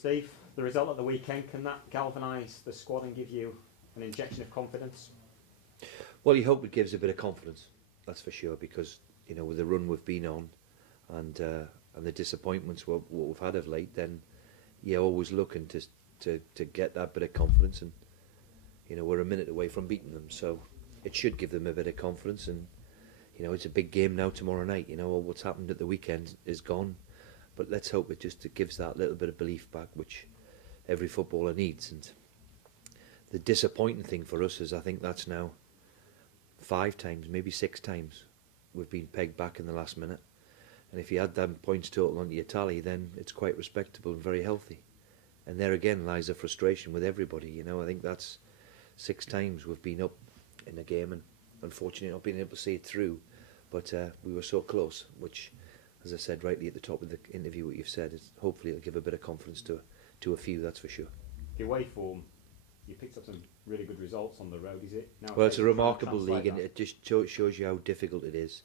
Steve, the result at the weekend, can that galvanise the squad and give you an injection of confidence? Well, you hope it gives a bit of confidence, that's for sure, because, you know, with the run we've been on and the disappointments what we've had of late, then you're always looking to get that bit of confidence, and, you know, we're a minute away from beating them, so it should give them a bit of confidence. And, you know, it's a big game now tomorrow night. You know, all what's happened at the weekend is gone, but let's hope it gives that little bit of belief back, which every footballer needs. And the disappointing thing for us is I think that's now 5 times, maybe 6 times we've been pegged back in the last minute. And if you add them points total onto your tally, then it's quite respectable and very healthy. And there again lies a frustration with everybody. You know, I think that's 6 times we've been up in a game and unfortunately not being able to see it through. But we were so close, which, as I said rightly at the top of the interview, what you've said, is hopefully it'll give a bit of confidence to a few, that's for sure. The away form, you picked up some really good results on the road, is it? Now well, it's a remarkable league, and it just shows you how difficult it is.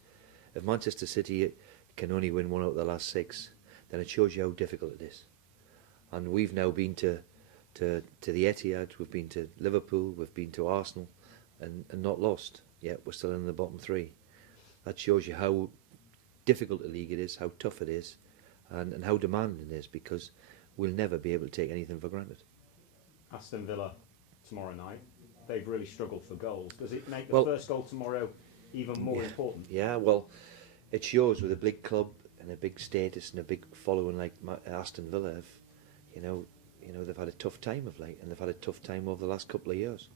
If Manchester City can only win 1 out of the last 6, then it shows you how difficult it is. And we've now been to the Etihad, we've been to Liverpool, we've been to Arsenal, and not lost. Yet we're still in the bottom 3. That shows you how difficult a league it is, how tough it is, and how demanding it is, because we'll never be able to take anything for granted. Aston Villa tomorrow night, they've really struggled for goals. Does it make the first goal tomorrow even more important? Yeah, well, it shows with a big club and a big status and a big following like Aston Villa, you know they've had a tough time of late, and they've had a tough time over the last couple of years.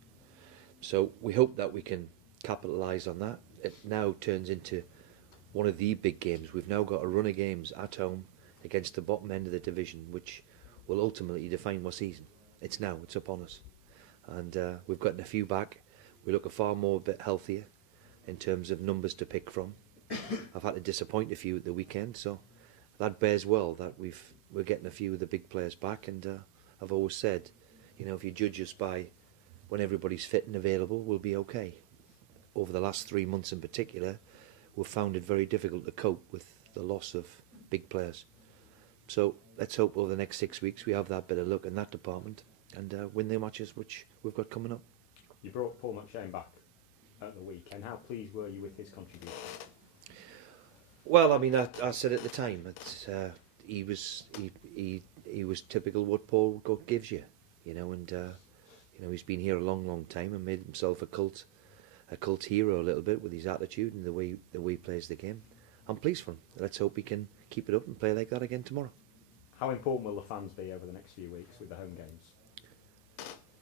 So we hope that we can capitalise on that. It now turns into one of the big games. We've now got a run of games at home against the bottom end of the division, which will ultimately define our season. It's now, it's upon us. And we've gotten a few back. We look a far more a bit healthier in terms of numbers to pick from. I've had to disappoint a few at the weekend, so that bears well that we're getting a few of the big players back. And I've always said, you know, if you judge us by when everybody's fit and available, we'll be okay. Over the last 3 months in particular, we've found it very difficult to cope with the loss of big players. So let's hope over the next 6 weeks we have that bit of luck in that department and win the matches which we've got coming up. You brought Paul McShane back at the weekend. How pleased were you with his contribution? Well, I mean, I said at the time that he was typical what Paul gives you, you know, and you know, he's been here a long time and made himself a cult hero a little bit with his attitude and the way he plays the game. I'm pleased for him. Let's hope he can keep it up and play like that again tomorrow. How important will the fans be over the next few weeks with the home games?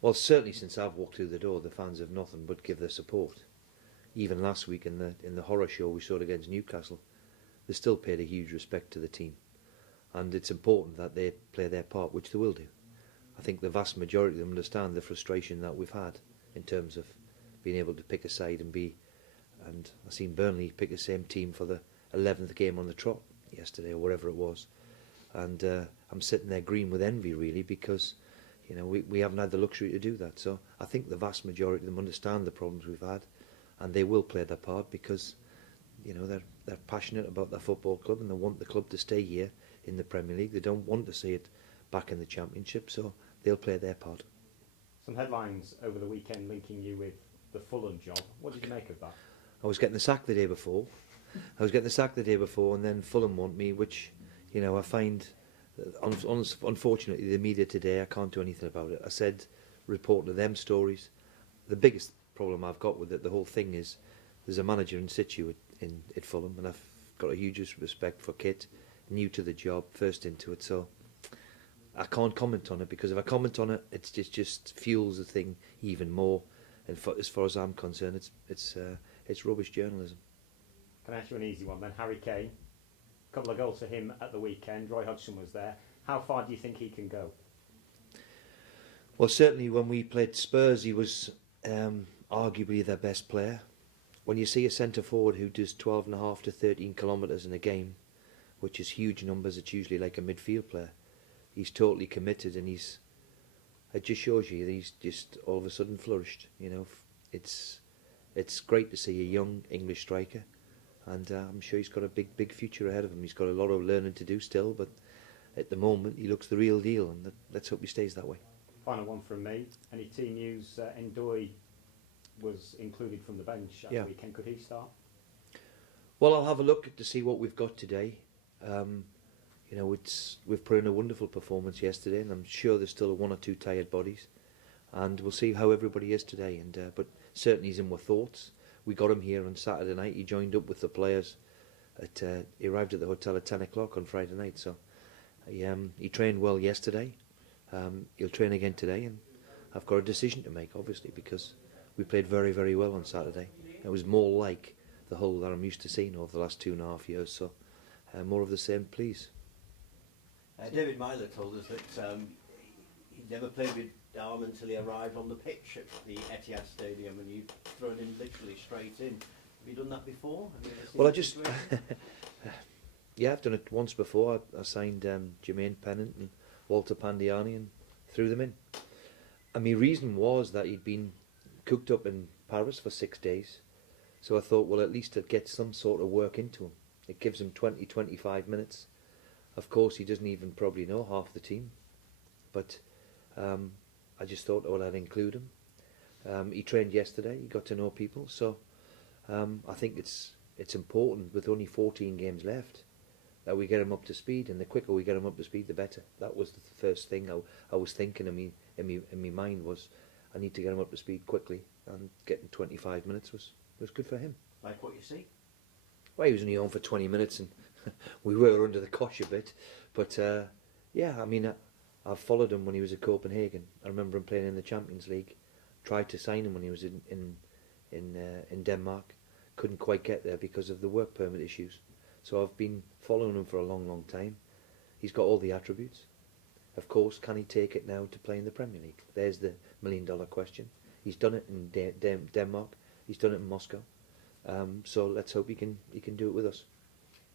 Well, certainly since I've walked through the door, the fans have nothing but give their support. Even last week in the horror show we saw against Newcastle, they still paid a huge respect to the team, and it's important that they play their part, which they will do. I think the vast majority of them understand the frustration that we've had in terms of being able to pick a side and I've seen Burnley pick the same team for the 11th game on the trot yesterday or whatever it was, and I'm sitting there green with envy really, because you know we haven't had the luxury to do that. So I think the vast majority of them understand the problems we've had, and they will play their part because you know they're passionate about their football club and they want the club to stay here in the Premier League. They don't want to see it back in the Championship, so they'll play their part. Some headlines over the weekend linking you with the Fulham job. What did you make of that? I was getting the sack the day before. And then Fulham want me, which, you know, I find, unfortunately, the media today, I can't do anything about it. I said, reporting to them stories. The biggest problem I've got with it, the whole thing is, there's a manager in situ at Fulham, and I've got a huge respect for Kit, new to the job, first into it, so I can't comment on it, because if I comment on it, it just fuels the thing even more. And as far as I'm concerned, it's rubbish journalism. Can I ask you an easy one then? Harry Kane, a couple of goals for him at the weekend. Roy Hodgson was there. How far do you think he can go? Well, certainly when we played Spurs, he was arguably their best player. When you see a centre forward who does 12.5 to 13 kilometres in a game, which is huge numbers, it's usually like a midfield player. He's totally committed, and it just shows you that he's just all of a sudden flourished. You know, it's great to see a young English striker, and I'm sure he's got a big future ahead of him. He's got a lot of learning to do still, but at the moment he looks the real deal, and let's hope he stays that way. Final one from me. Any team news? Ndoye was included from the bench at the weekend. Could he start? Well, I'll have a look to see what we've got today. We've put in a wonderful performance yesterday, and I'm sure there's still one or two tired bodies, and we'll see how everybody is today. But certainly he's in my thoughts. We got him here on Saturday night. He joined up with the players. He arrived at the hotel at 10 o'clock on Friday night, so he trained well yesterday. He'll train again today, and I've got a decision to make, obviously, because we played very, very well on Saturday. It was more like the Hull that I'm used to seeing over the last 2.5 years, so more of the same, please. David Myler told us that he'd never played with Darm until he arrived on the pitch at the Etihad Stadium, and you've thrown him literally straight in. Have you done that before? Well, yeah, I've done it once before. I signed Jermaine Pennant and Walter Pandiani and threw them in. And my reason was that he'd been cooked up in Paris for 6 days. So I thought, well, at least I'd get some sort of work into him. It gives him 20-25 minutes. Of course, he doesn't even probably know half the team. But I just thought, well, I'd include him. He trained yesterday. He got to know people. So I think it's important, with only 14 games left, that we get him up to speed. And the quicker we get him up to speed, the better. That was the first thing I was thinking in my mind was, I need to get him up to speed quickly. And getting 25 minutes was good for him. Like what you see? Well, he was only on for 20 minutes, and we were under the cosh a bit. But I've followed him when he was at Copenhagen. I remember him playing in the Champions League. Tried to sign him when he was in Denmark. Couldn't quite get there because of the work permit issues. So I've been following him for a long, long time. He's got all the attributes. Of course, can he take it now to play in the Premier League? There's the million-dollar question. He's done it in Denmark. He's done it in Moscow. So let's hope he can do it with us.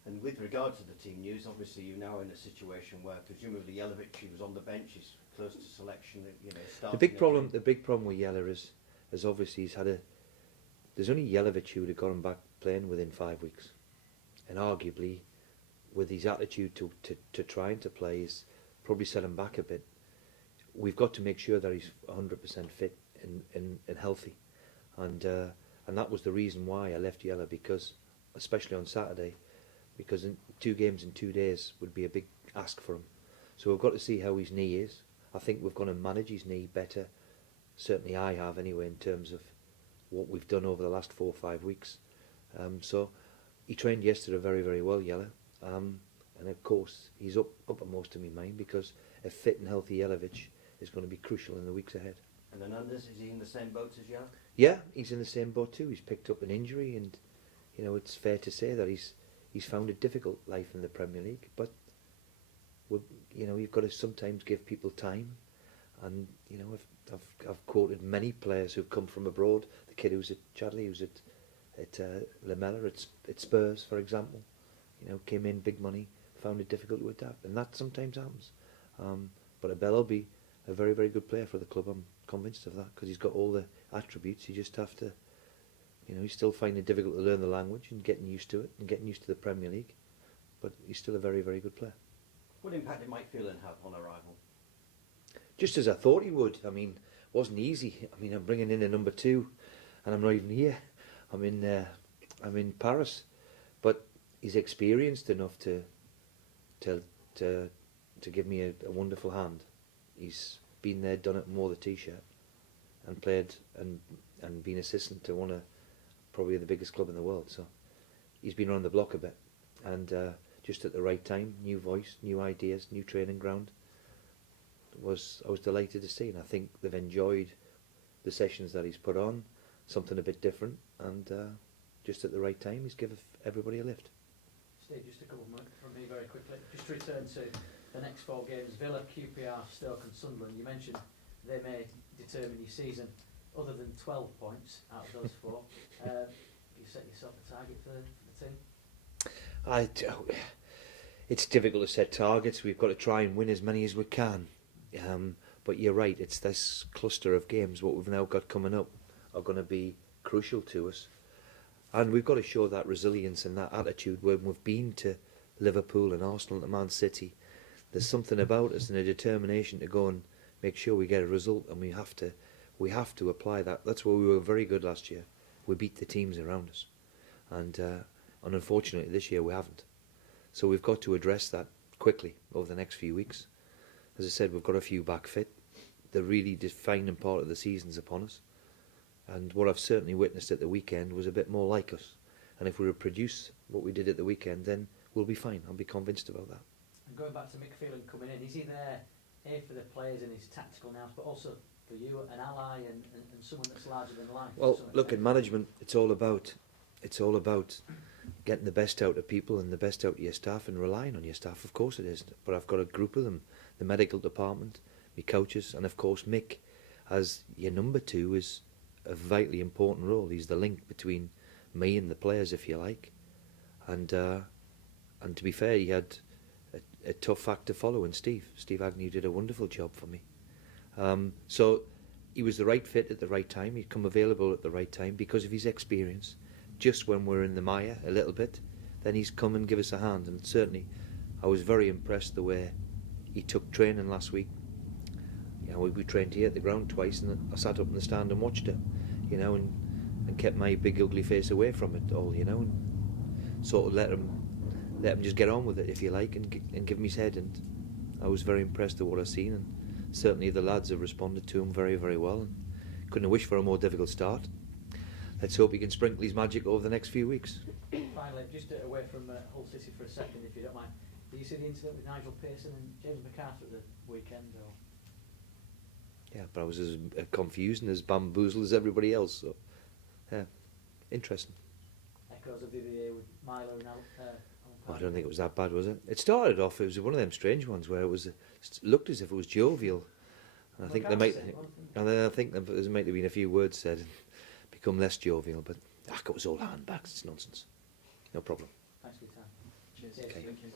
And with regard to the team news, obviously you're now in a situation where presumably Jelavic, he was on the bench, he's close to selection. The big problem with Jela is obviously there's only Jelavic who would have got him back playing within 5 weeks, and arguably, with his attitude to trying to play, he's probably set him back a bit. We've got to make sure that he's 100% fit and healthy, and that was the reason why I left Jela, because especially on Saturday, because 2 games in 2 days would be a big ask for him. So we've got to see how his knee is. I think we've got to manage his knee better. Certainly I have anyway, in terms of what we've done over the last 4 or 5 weeks. So he trained yesterday very, very well, Jela. And of course he's uppermost in my mind, because a fit and healthy Jelavic is going to be crucial in the weeks ahead. And Hernandez, is he in the same boat as Jela? Yeah, he's in the same boat too. He's picked up an injury, and it's fair to say that he's found a difficult life in the Premier League, but you've got to sometimes give people time. And I've quoted many players who've come from abroad. The kid who's at Chadley, who's at Lamella, at Spurs, for example, came in big money, found it difficult to adapt, and that sometimes happens. But Abel will be a very, very good player for the club. I'm convinced of that, because he's got all the attributes. You just have to. He's still finding it difficult to learn the language and getting used to it and getting used to the Premier League, but he's still a very, very good player. What impact did Mike Phelan have on arrival? Just as I thought he would. I mean, it wasn't easy. I mean, I'm bringing in a number 2, and I'm not even here. I'm in Paris, but he's experienced enough to give me a wonderful hand. He's been there, done it, and wore the T-shirt, and played and been assistant to one of probably the biggest club in the world. So he's been around the block a bit, and just at the right time, new voice, new ideas, new training ground. I was delighted to see, and I think they've enjoyed the sessions that he's put on, something a bit different, and just at the right time, he's given everybody a lift. Steve, just a couple from me very quickly. Just to return to the next 4 games, Villa, QPR, Stoke and Sunderland. You mentioned they may determine your season. Other than 12 points out of those 4, you set yourself a target for the team? It's difficult to set targets. We've got to try and win as many as we can. But you're right, it's this cluster of games, what we've now got coming up, are going to be crucial to us. And we've got to show that resilience and that attitude when we've been to Liverpool and Arsenal and Man City. there's something about us and a determination to go and make sure we get a result, and we have to apply that. That's where we were very good last year. We beat the teams around us, and unfortunately this year we haven't. So we've got to address that quickly over the next few weeks. As I said, we've got a few back fit. The really defining part of the season's upon us, and what I've certainly witnessed at the weekend was a bit more like us. And if we reproduce what we did at the weekend, then we'll be fine. I'll be convinced about that. And going back to Mick Phelan coming in, is he there for the players and his tactical nous, but also for you, an ally and someone that's larger than life? Well, look, in management, it's all about getting the best out of people and the best out of your staff, and relying on your staff. Of course it is. But I've got a group of them, the medical department, my coaches, and of course Mick, as your number 2, is a vitally important role. He's the link between me and the players, if you like. And to be fair, he had a tough act to follow in Steve. Steve Agnew did a wonderful job for me. So he was the right fit at the right time. He'd come available at the right time because of his experience. Just when we're in the mire a little bit, then he's come and give us a hand. And certainly, I was very impressed the way he took training last week. You know, we trained here at the ground twice, and I sat up in the stand and watched it, you know, and kept my big ugly face away from it all, you know, and sort of let him just get on with it, if you like, and give him his head. And I was very impressed with what I've seen, and certainly the lads have responded to him very, very well. And couldn't have wished for a more difficult start. Let's hope he can sprinkle his magic over the next few weeks. Finally, just away from Hull City for a second, if you don't mind. Did you see the incident with Nigel Pearson and James McArthur at the weekend? Or? Yeah, but I was as confused and as bamboozled as everybody else. So, yeah, interesting. Echoes of the other year with Milo and I don't think it was that bad, was it? It started off, it was one of them strange ones where it looked as if it was jovial. And I think there might have been a few words said and become less jovial, but it was all handbags, it's nonsense. No problem. Thanks for your time. Cheers. Okay. Thank you.